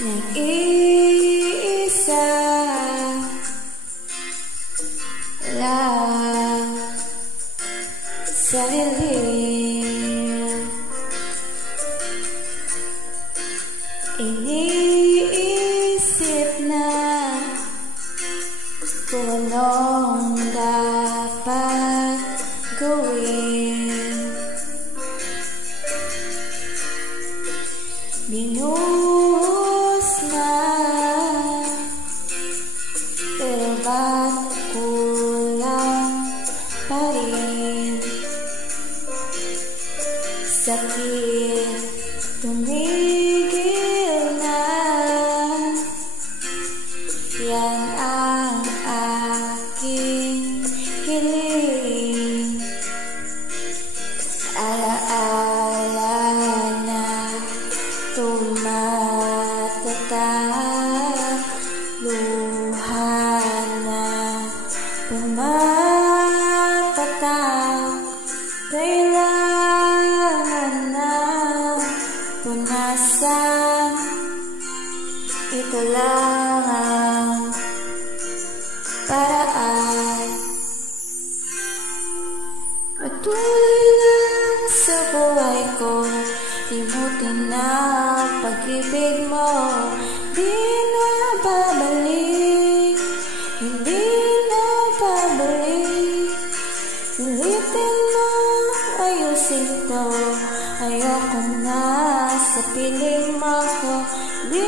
Nag-iisa lang sa dilim, iniisip na kung anong dapat gawin. Binuhos na, pero ba't kulang pa rin? Sakit tumigil na, yan ang aking hiling. Alaala na tumatatak, luha na pumapatak. Kailangan na punasan, ito lang ang paraan. Patuloy lang sa buhay ko, limutin na pag-ibig mo. Di na babalik, hindi na babalik. Ulitin mo, ayusin ko, ayoko na sa piling mo ko. Di